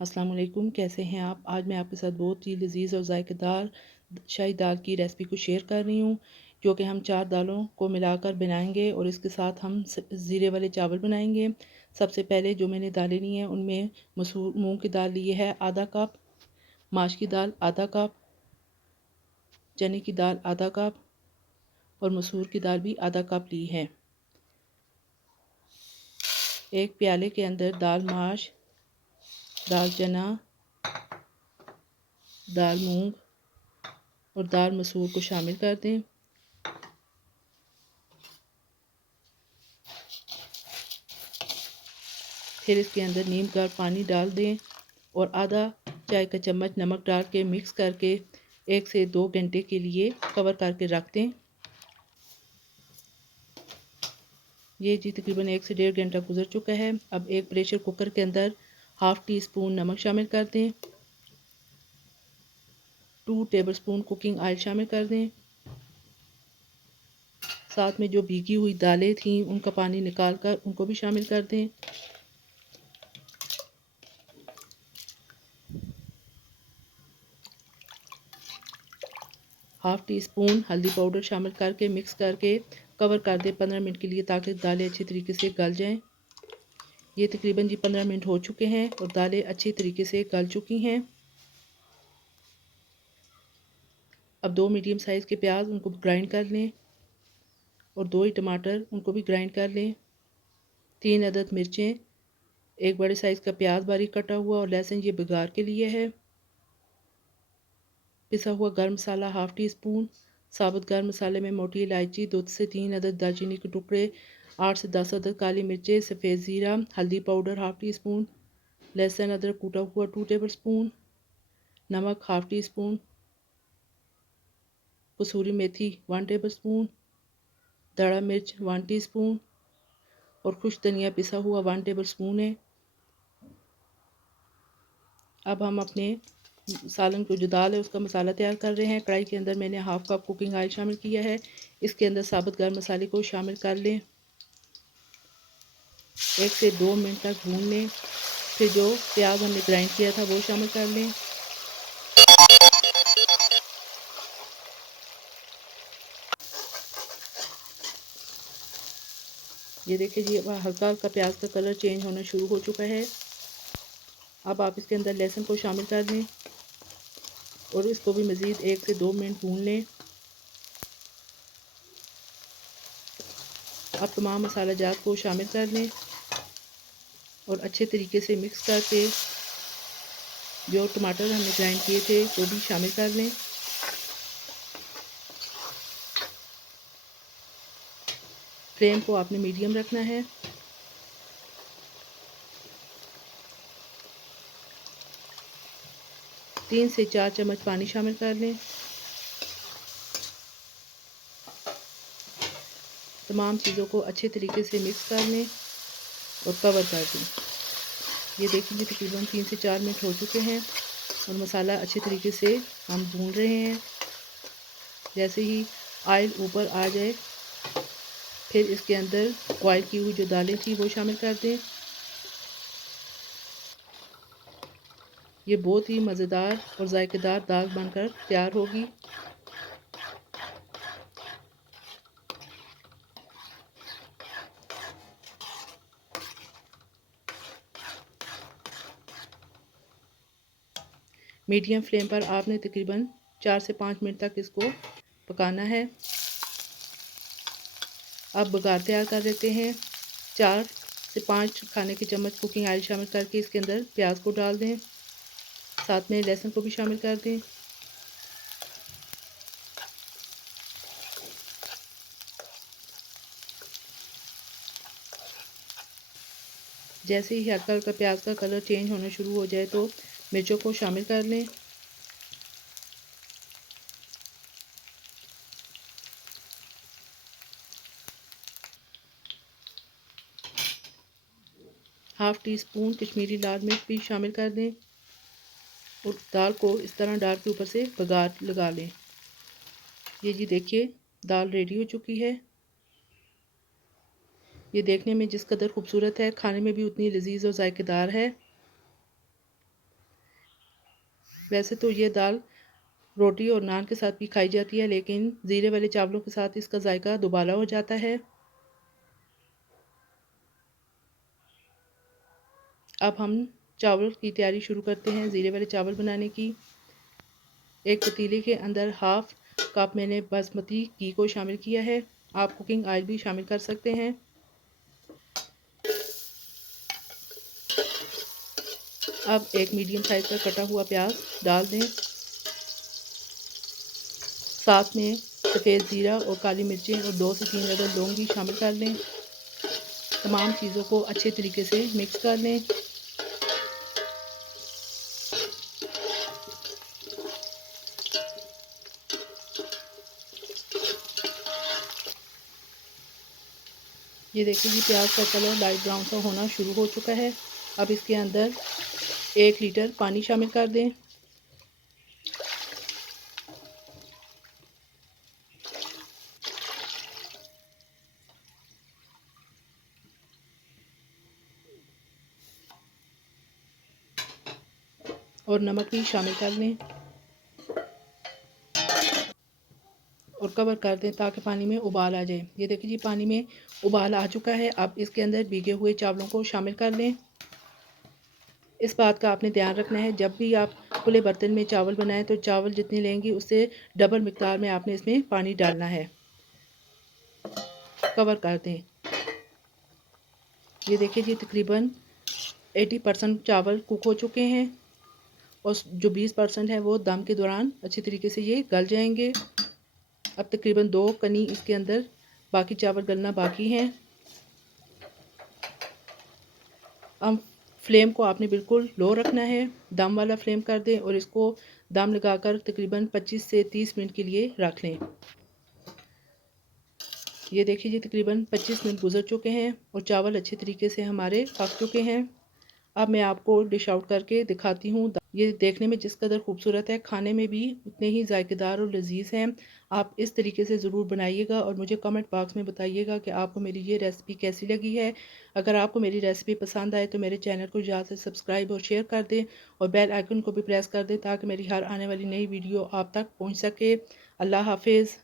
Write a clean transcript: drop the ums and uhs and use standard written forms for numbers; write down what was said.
अस्सलाम वालेकुम, कैसे हैं आप। आज मैं आपके साथ बहुत ही लजीज और जायकेदार शाही दाल की रेसिपी को शेयर कर रही हूँ, जो कि हम 4 दालों को मिलाकर बनाएंगे और इसके साथ हम ज़ीरे वाले चावल बनाएंगे। सबसे पहले जो मैंने दालें ली हैं उनमें मसूर मूंग की दाल ली है आधा कप, माश की दाल आधा कप, चने की दाल आधा कप और मसूर की दाल भी आधा कप ली है। एक प्याले के अंदर दाल माश, दाल चना, दाल मूंग और दाल मसूर को शामिल कर दें। फिर इसके अंदर नीम का पानी डाल दें और आधा चाय का चम्मच नमक डाल के मिक्स करके 1 से 2 घंटे के लिए कवर करके रख दें। ये जी तकरीबन 1 से 1.5 घंटा गुजर चुका है। अब एक प्रेशर कुकर के अंदर हाफ़ टी स्पून नमक शामिल कर दें, 2 टेबलस्पून कुकिंग ऑयल शामिल कर दें। साथ में जो भीगी हुई दालें थीं उनका पानी निकाल कर उनको भी शामिल कर दें। हाफ़ टी स्पून हल्दी पाउडर शामिल करके मिक्स करके कवर कर दें 15 मिनट के लिए, ताकि दालें अच्छी तरीके से गल जाएं। ये तकरीबन जी 15 मिनट हो चुके हैं और दालें अच्छी तरीके से गल चुकी हैं। अब 2 मीडियम साइज़ के प्याज उनको ग्राइंड कर लें और 2 ही टमाटर उनको भी ग्राइंड कर लें। 3 अदद मिर्चें, एक बड़े साइज़ का प्याज बारीक कटा हुआ और लहसुन ये बघार के लिए है। पिसा हुआ गर्म मसाला हाफ़ टी स्पून, साबुत गर्म मसाले में मोटी इलायची, 2 से 3 अदद दालचीनी के टुकड़े, 8 से 10 अदद काली मिर्चें, सफ़ेद ज़ीरा, हल्दी पाउडर हाफ़ टी स्पून, लहसुन अदरक कूटा हुआ 2 टेबल स्पून, नमक हाफ़ टी स्पून, कसूरी मेथी 1 टेबल स्पून, दड़ा मिर्च 1 टीस्पून और खुश्क धनिया पिसा हुआ 1 टेबल स्पून है। अब हम अपने सालन को जो दाल है उसका मसाला तैयार कर रहे हैं। कढ़ाई के अंदर मैंने हाफ़ कप कुकिंग ऑयल शामिल किया है। इसके अंदर साबुत गर्म मसाले को शामिल कर लें, 1 से 2 मिनट तक भून लें। फिर जो प्याज हमने ग्राइंड किया था वो शामिल कर लें। ये देखिए जी, अब हल्का हल्का प्याज का कलर चेंज होना शुरू हो चुका है। अब आप इसके अंदर लहसुन को शामिल कर लें और इसको भी मज़ीद 1 से 2 मिनट भून लें। अब तमाम मसाला जात को शामिल कर लें और अच्छे तरीके से मिक्स करके जो टमाटर हमने ग्राइंड किए थे वो भी शामिल कर लें। फ्लेम को आपने मीडियम रखना है। तीन से 4 चम्मच पानी शामिल कर लें। तमाम चीज़ों को अच्छे तरीके से मिक्स कर लें और कवर कर दें। ये देखिए तकरीबन 3 से 4 मिनट हो चुके हैं और मसाला अच्छे तरीके से हम भून रहे हैं। जैसे ही ऑयल ऊपर आ जाए फिर इसके अंदर बॉयल की हुई जो दालें थी वो शामिल कर दें। ये बहुत ही मज़ेदार और जायकेदार दाल बनकर तैयार होगी। मीडियम फ्लेम पर आपने तकरीबन 4 से 5 मिनट तक इसको पकाना है। अब बघार तैयार कर लेते हैं। 4 से 5 खाने के चम्मच कुकिंग ऑयल शामिल करके इसके अंदर प्याज को डाल दें, साथ में लहसुन को भी शामिल कर दें। जैसे ही हल्का हल्का प्याज का कलर चेंज होना शुरू हो जाए तो मिर्चों को शामिल कर लें। हाफ़ टी स्पून कश्मीरी लाल मिर्च भी शामिल कर दें और दाल को इस तरह डाल के ऊपर से बघार लगा लें। ये जी देखिए दाल रेडी हो चुकी है। ये देखने में जिस कदर खूबसूरत है, खाने में भी उतनी लजीज और जायकेदार है। वैसे तो ये दाल रोटी और नान के साथ भी खाई जाती है, लेकिन ज़ीरे वाले चावलों के साथ इसका जायका दुबाला हो जाता है। अब हम चावल की तैयारी शुरू करते हैं ज़ीरे वाले चावल बनाने की। एक पतीले के अंदर हाफ कप मैंने बासमती घी को शामिल किया है। आप कुकिंग ऑयल भी शामिल कर सकते हैं। अब एक मीडियम साइज़ का कटा हुआ प्याज डाल दें। साथ में सफ़ेद ज़ीरा और काली मिर्चें और 2 से 3 अदद लौंग भी शामिल कर लें। तमाम चीज़ों को अच्छे तरीके से मिक्स कर लें। ये देखिए जी प्याज का कलर लाइट ब्राउन सा होना शुरू हो चुका है। अब इसके अंदर 1 लीटर पानी शामिल कर दें। और नमक भी शामिल कर लें और कवर कर दें ताकि पानी में उबाल आ जाए। ये देखिए जी पानी में उबाल आ चुका है। अब इसके अंदर भीगे हुए चावलों को शामिल कर लें। इस बात का आपने ध्यान रखना है, जब भी आप खुले बर्तन में चावल बनाएं तो चावल जितने लेंगी उससे डबल मिक़दार में आपने इसमें पानी डालना है। कवर कर दें। ये देखिए जी तकरीबन 80% चावल कुक हो चुके हैं और जो 20% है वो दम के दौरान अच्छी तरीके से ये गल जाएंगे। अब तकरीबन 2 कनी इसके अंदर बाकी चावल गलना बाकी हैं। अब फ्लेम को आपने बिल्कुल लो रखना है, दम वाला फ्लेम कर दें और इसको दम लगाकर तकरीबन 25 से 30 मिनट के लिए रख लें। ये देखिए जी तकरीबन 25 मिनट गुजर चुके हैं और चावल अच्छे तरीके से हमारे पक चुके हैं। अब मैं आपको डिश आउट करके दिखाती हूँ। ये देखने में जिस कदर खूबसूरत है, खाने में भी उतने ही जायकेदार और लजीज हैं। आप इस तरीके से ज़रूर बनाइएगा और मुझे कमेंट बॉक्स में बताइएगा कि आपको मेरी ये रेसिपी कैसी लगी है। अगर आपको मेरी रेसिपी पसंद आए तो मेरे चैनल को ज़्यादा से सब्सक्राइब और शेयर कर दें और बेल आइकन को भी प्रेस कर दें ताकि मेरी हर आने वाली नई वीडियो आप तक पहुँच सके। अल्लाह हाफिज़।